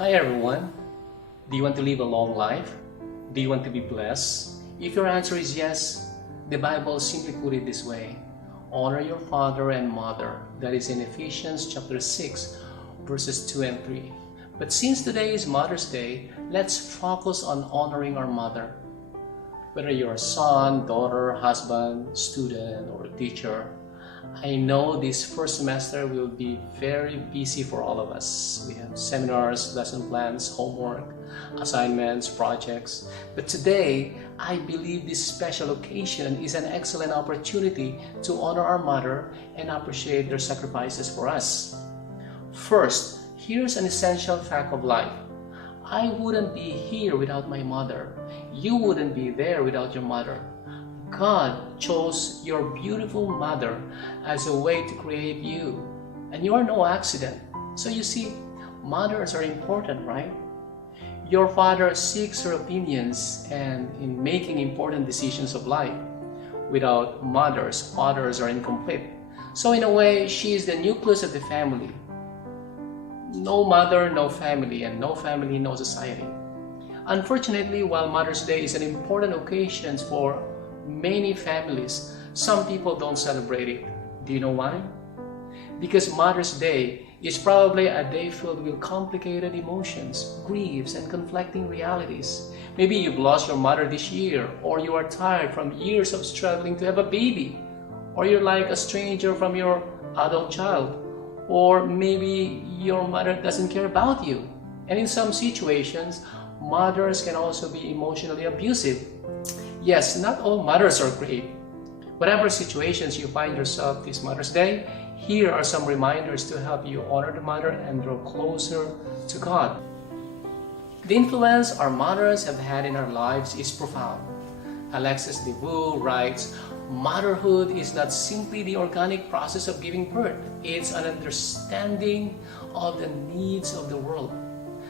Hi everyone. Do you want to live a long life? Do you want to be blessed? If your answer is yes, the Bible simply put it this way. Honor your father and mother. That is in Ephesians chapter 6, verses 2 and 3. But since today is Mother's Day, let's focus on honoring our mother. Whether you're a son, daughter, husband, student, or teacher, I know this first semester will be very busy for all of us. We have seminars, lesson plans, homework, assignments, projects. But today, I believe this special occasion is an excellent opportunity to honor our mother and appreciate their sacrifices for us. First, here's an essential fact of life. I wouldn't be here without my mother. You wouldn't be there without your mother. God chose your beautiful mother as a way to create you, and you are no accident. So you see, mothers are important, right? Your father seeks her opinions and in making important decisions of life. Without mothers, fathers are incomplete. So in a way, she is the nucleus of the family. No mother, no family, and no family, no society. Unfortunately, while Mother's Day is an important occasion for many families, some people don't celebrate it. Do you know why? Because Mother's Day is probably a day filled with complicated emotions, griefs, and conflicting realities. Maybe you've lost your mother this year, or you are tired from years of struggling to have a baby, or you're like a stranger from your adult child, or maybe your mother doesn't care about you. And in some situations, mothers can also be emotionally abusive. Yes, not all mothers are great. Whatever situations you find yourself this Mother's Day, here are some reminders to help you honor the mother and draw closer to God. The influence our mothers have had in our lives is profound. Alexis DeVoe writes, "Motherhood is not simply the organic process of giving birth. It's an understanding of the needs of the world."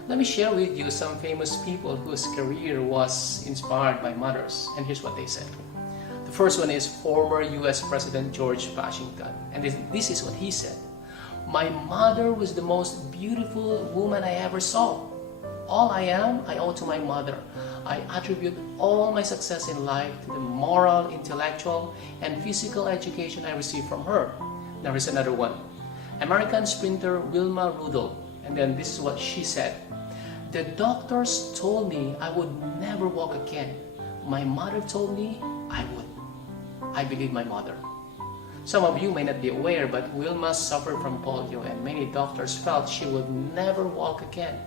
Let me share with you some famous people whose career was inspired by mothers, and here's what they said. The first one is former US President George Washington, and this is what he said. "My mother was the most beautiful woman I ever saw. All I am, I owe to my mother. I attribute all my success in life to the moral, intellectual, and physical education I received from her." Now here's another one. American sprinter Wilma Rudolph, and then this is what she said. "The doctors told me I would never walk again. My mother told me I would. I believe my mother." Some of you may not be aware, but Wilma suffered from polio, and many doctors felt she would never walk again.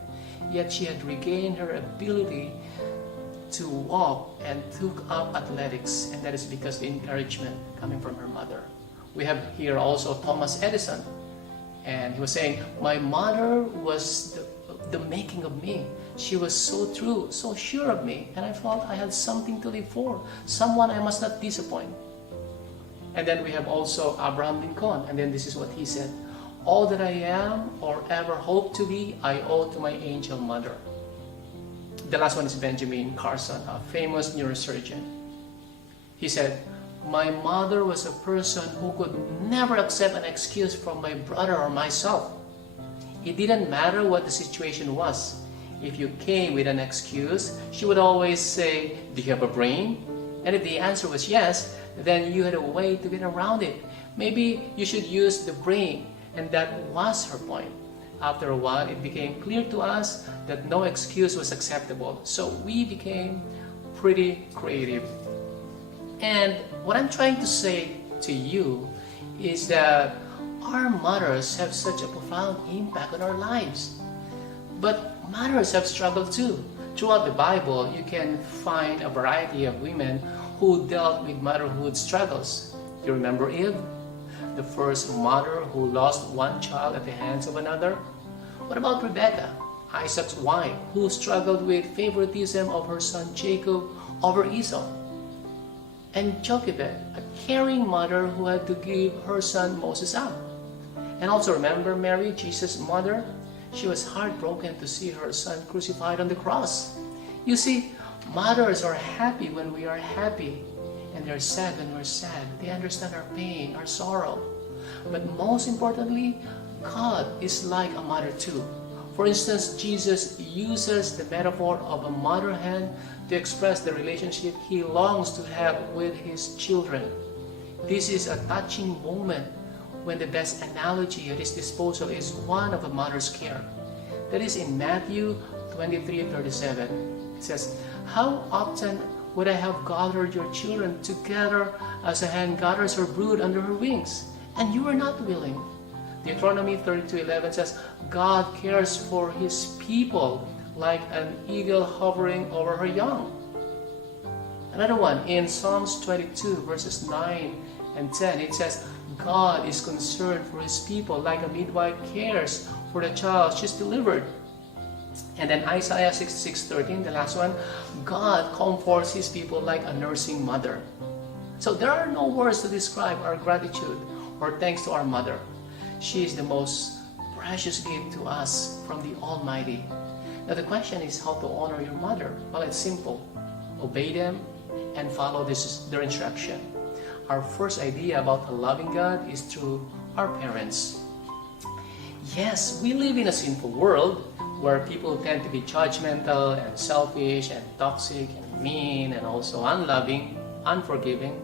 Yet she had regained her ability to walk and took up athletics, and that is because the encouragement coming from her mother. We have here also Thomas Edison, and he was saying, "My mother was the making of me. She was so true, so sure of me, and I felt I had something to live for, someone I must not disappoint." And then we have also Abraham Lincoln, and then this is what he said. "All that I am or ever hope to be, I owe to my angel mother." The last one is Benjamin Carson, a famous neurosurgeon. He said, "My mother was a person who could never accept an excuse from my brother or myself. It didn't matter what the situation was. If you came with an excuse, she would always say, 'Do you have a brain?' And if the answer was yes, then you had a way to get around it. Maybe you should use the brain." And that was her point. After a while, it became clear to us that no excuse was acceptable. So we became pretty creative. And what I'm trying to say to you is that our mothers have such a profound impact on our lives. But mothers have struggled too. Throughout the Bible, you can find a variety of women who dealt with motherhood struggles. You remember Eve, the first mother who lost one child at the hands of another? What about Rebecca, Isaac's wife, who struggled with favoritism of her son Jacob over Esau? And Jochebed, a caring mother who had to give her son Moses up. And also remember Mary, Jesus' mother? She was heartbroken to see her son crucified on the cross. You see, mothers are happy when we are happy, and they're sad when we're sad. They understand our pain, our sorrow. But most importantly, God is like a mother too. For instance, Jesus uses the metaphor of a mother hen to express the relationship he longs to have with his children. This is a touching moment when the best analogy at his disposal is one of a mother's care. That is in Matthew 23:37. It says, "How often would I have gathered your children together as a hen gathers her brood under her wings, and you were not willing." Deuteronomy 32:11 says, "God cares for his people like an eagle hovering over her young." Another one in Psalms 22 verses 9 and 10, it says, "God is concerned for his people like a midwife cares for the child she's delivered." And then Isaiah 66:13, the last one, "God comforts his people like a nursing mother." So there are no words to describe our gratitude or thanks to our mother. She is the most precious gift to us from the Almighty. Now the question is how to honor your mother. Well, it's simple. Obey them and follow their instruction. Our first idea about a loving God is through our parents. Yes, we live in a sinful world where people tend to be judgmental and selfish and toxic and mean and also unloving, unforgiving.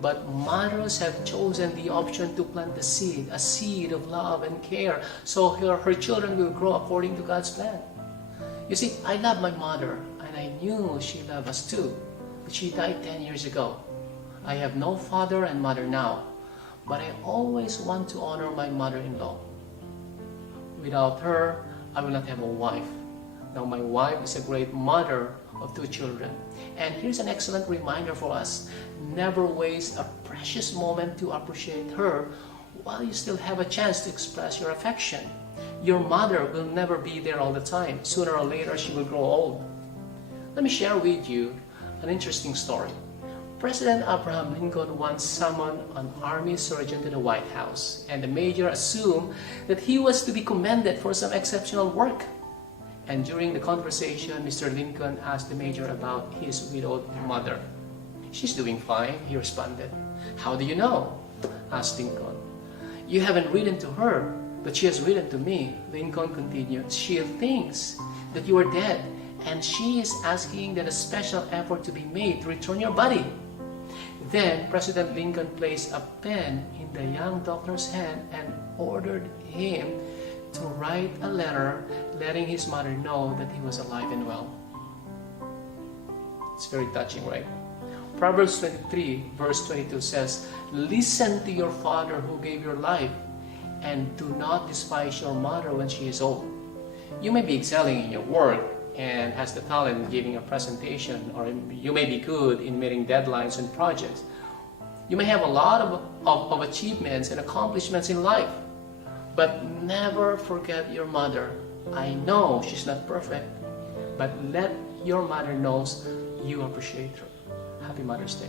But mothers have chosen the option to plant the seed, a seed of love and care, so her children will grow according to God's plan. You see, I love my mother, and I knew she loved us too, but she died 10 years ago. I have no father and mother now, but I always want to honor my mother-in-law. Without her, I will not have a wife. Now my wife is a great mother of 2 children. And here's an excellent reminder for us. Never waste a precious moment to appreciate her while you still have a chance to express your affection. Your mother will never be there all the time. Sooner or later, she will grow old. Let me share with you an interesting story. President Abraham Lincoln once summoned an army surgeon to the White House, and the major assumed that he was to be commended for some exceptional work. And during the conversation, Mr. Lincoln asked the major about his widowed mother. "She's doing fine," he responded. "How do you know?" asked Lincoln. "You haven't written to her, but she has written to me," Lincoln continued. "She thinks that you are dead, and she is asking that a special effort to be made to return your body." Then President Lincoln placed a pen in the young doctor's hand and ordered him to write a letter letting his mother know that he was alive and well. It's very touching, right? Proverbs 23 verse 22 says, "Listen to your father who gave your life, and do not despise your mother when she is old." You may be excelling in your work and has the talent in giving a presentation, or you may be good in meeting deadlines and projects. You may have a lot of achievements and accomplishments in life, but never forget your mother. I know she's not perfect, but let your mother know you appreciate her. Happy Mother's Day.